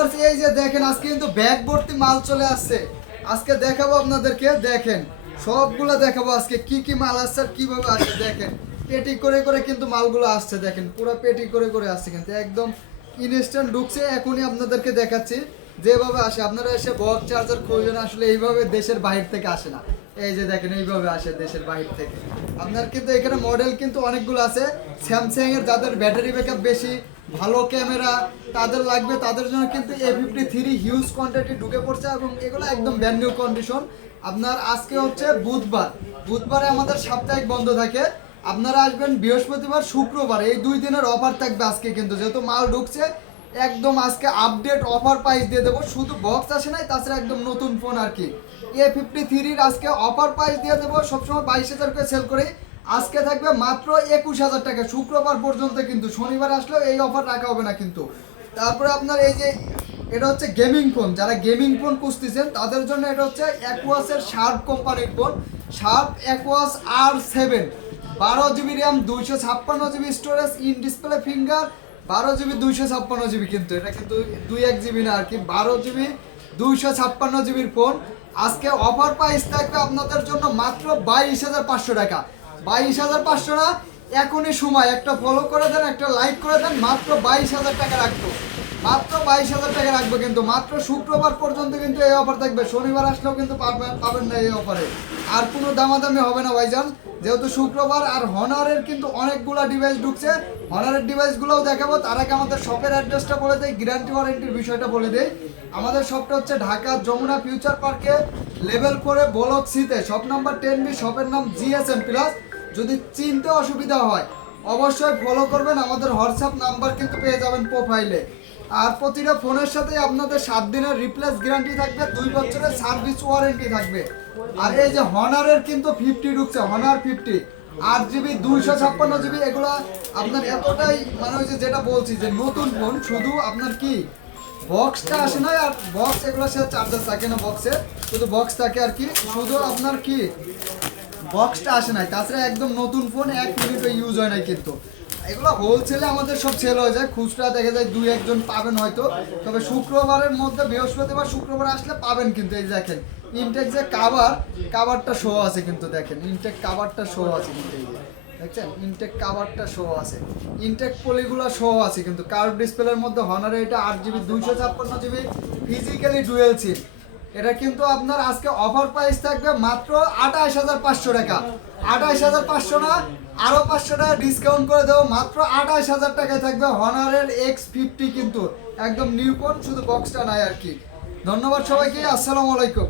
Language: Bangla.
ভিউয়ার্স এই যে দেখেন, আজকে কিন্তু মাল চলে আসছে। আজকে দেখাবো আপনাদেরকে, দেখেন, সবগুলো দেখাবো আজকে, কি কি মাল আসছে আর আসছে, দেখেন। পেটি করে করে কিন্তু মালগুলো আসছে, দেখেন, পুরো পেটি করে করে আসছে কিন্তু, একদম ইনস্ট্যান্ট ঢুকছে, এখনই আপনাদেরকে দেখাচ্ছি, যেভাবে আসে। আপনারা এসে বক্স চার্জার খুঁজবেন আসলে এইভাবে দেশের বাইরে থেকে আসে না। এই যে দেখেন, এইভাবে আসে দেশের বাইরে থেকে। আপনার কিন্তু এখানে মডেল কিন্তু অনেকগুলো আছে। স্যামসাং এর যাদের ব্যাটারি ব্যাকআপ বেশি ভালো ক্যামেরা, তাদের লাগবে, তাদের জন্য কিন্তু এ ফিফটি থ্রি হিউজ কোয়ান্টিটি ঢুকে পড়ছে এবং এগুলো একদম ব্যান্ড নিউ কন্ডিশন আপনার আজকে হচ্ছে বুধবার। বুধবারে আমাদের সাপ্তাহিক বন্ধ থাকে। আপনারা আসবেন বৃহস্পতিবার, শুক্রবার। এই দুই দিনের অফার থাকবে আজকে কিন্তু। যেহেতু মাল ঢুকছে, একদম আজকে আপডেট অফার প্রাইস দিয়ে দেবো। শুধু বক্স আসে নাই, তাছাড়া একদম নতুন ফোন আর কি। এ ফিফটি থ্রির আজকে অফার প্রাইস দিয়ে দেবো। সবসময় বাইশ হাজার করে সেল করি। আজকে থাকবে মাত্র একুশ হাজার টাকা। শুক্রবার পর্যন্ত কিন্তু, শনিবার আসলেও এই অফার রাখা হবে না কিন্তু। তারপরে আপনার এই যে, এটা হচ্ছে গেমিং ফোন যারা গেমিং ফোন খুঁজতেছেন, তাদের জন্য এটা হচ্ছে অ্যাকোয়াসের শার্প কোম্পানির phone Sharp Aquos R seven বারো জিবি র্যাম দুইশো ছাপ্পান্ন GB storage in display finger বারো জিবি দুইশো ছাপ্পান্ন জিবি কিন্তু। এটা কিন্তু দুই এক জিবি না আর কি, বারো জিবি দুইশো ছাপ্পান্ন জিবির ফোন আজকে অফার প্রাইস থাকবে আপনাদের জন্য মাত্র বাইশ হাজার পাঁচশো টাকা। বাইশ হাজার পাঁচশো না, এখনই সময়। একটা ফলো করে দেন, একটা লাইক করে দেন, মাত্র বাইশ হাজার টাকা রাখব। মাত্র বাইশ হাজার টাকা রাখব কিন্তু, মাত্র শুক্রবার পর্যন্ত কিন্তু এই অফার থাকবে। শনিবার আসলেও কিন্তু পাবেন না এই অফারে আর কোনো দামাদামি হবে না ভাইজান। যেহেতু শুক্রবার আর হনারের কিন্তু অনেকগুলা ডিভাইস ঢুকছে। হনারের ডিভাইসগুলোও দেখাবো। তার আগে আমাদের শপের অ্যাড্রেসটা বলে দেয় গ্যারান্টি ওয়ারেন্টির বিষয়টা বলে দেয় আমাদের শপটা হচ্ছে ঢাকা যমুনা ফিউচার পার্কে লেভেল ফোরে ব্লক সিতে শপ নাম্বার টেন বি শপের নাম জিএসএম প্লাস যদি চিনতে অসুবিধা হয়, অবশ্যই ফলো করবেন আমাদের হোয়াটসঅ্যাপ নাম্বার কিন্তু পেয়ে যাবেন প্রোফাইলে আর প্রতিটা ফোনের সাথে আপনাদের সাত দিনের রিপ্লেস গ্যারান্টি থাকবে, দুই বছরের সার্ভিস ওয়ারেন্টি থাকবে। আর এই যে হনারের কিন্তু ফিফটি ঢুকছে হনার ফিফটি আট জিবি দুইশো ছাপ্পান্ন জিবি এগুলো আপনার এতটাই মানে যে যেটা বলছি যে নতুন ফোন শুধু আপনার কি বক্সটা আসে না, আর বক্স এগুলো সে চার্জার থাকে না বক্সে শুধু বক্স থাকে আর কি, শুধু আপনার কি বক্সটা আসে নাই, তাছাড়া একদম নতুন ফোন এক মিনিটও ইউজ হয় নাই কিন্তু। এগুলো হোলসেলে আমাদের সব সেল হয়ে যায়, খুচরা দেখা যায় দুই একজন পাবেন হয়তো। তবে শুক্রবারের মধ্যে, বৃহস্পতিবার, শুক্রবার আসলে পাবেন কিন্তু, এই দেখেন ইনটেক যে কাভার কাভারটা শো আছে কিন্তু দেখেন ইনটেক কাভারটা শো আছে কিন্তু এই দেখছেন? ইনটেক কাভারটা শো আছে। ইনটেক পলিগুলো শো আছে কিন্তু কার্ভ ডিসপ্লের মধ্যে হনারে এটা আট জিবি দুইশো ছাপ্পান্ন জিবি ফিজিক্যালি ডুয়েল সিম এটা কিন্তু আপনার আজকে অফার প্রাইস থাকবে মাত্র আঠাশ হাজার পাঁচশো টাকা। আঠাশ হাজার পাঁচশো না, আরও পাঁচশো টাকা ডিসকাউন্ট করে দেবো। মাত্র আঠাশ হাজার টাকায় থাকবে হনারের এক্স ফিফটি কিন্তু। একদম নিউ ফোন শুধু বক্সটা নাই আর কি। ধন্যবাদ সবাইকে, আসসালামু আলাইকুম।